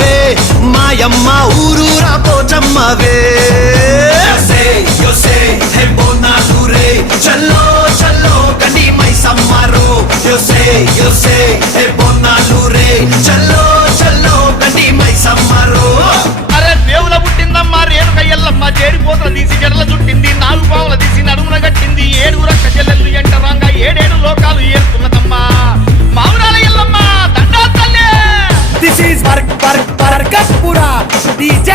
తల్లివే మాయమ్మ ఊరూరా పోచమ్మవే హే బోనాలు రే చల్లో చల్లో గండి మైసమ్మరో హే బోనాలు రే చల్లో చల్లో గండి మైసమ్మరో. అరే దేవుల పుట్టిందమ్మా రేణుక ఎల్లమ్మ చేరిపోతల తీసి జడల చుట్టింది నాలుగు పావుల తీసి నడుమున కట్టింది ఏడు రక్క చెల్లెళ్ళు ఎంటరాంగా ఏడేడు లోకాలు ఏరుతున్నదమ్మా మావురాల ఎల్లమ్మ దండా తల్లే. This is Barkatpura DJ